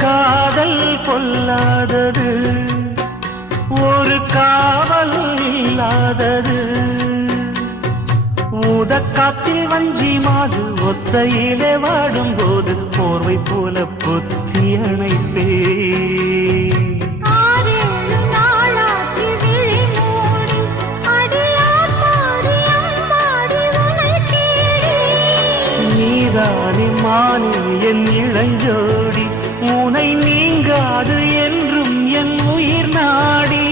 காதல் கொல்லாதது, ஒரு காவல் இல்லாதது. ஊதக்காத்தில் வஞ்சி மாது ஒத்தையிலே வாடும்போது போர்வை போல பொத்தி அணைப்பே. நீதானே மானே என் இளஞ்சோடி, உனை நீங்காது என்றும் என் உயிர் நாடி.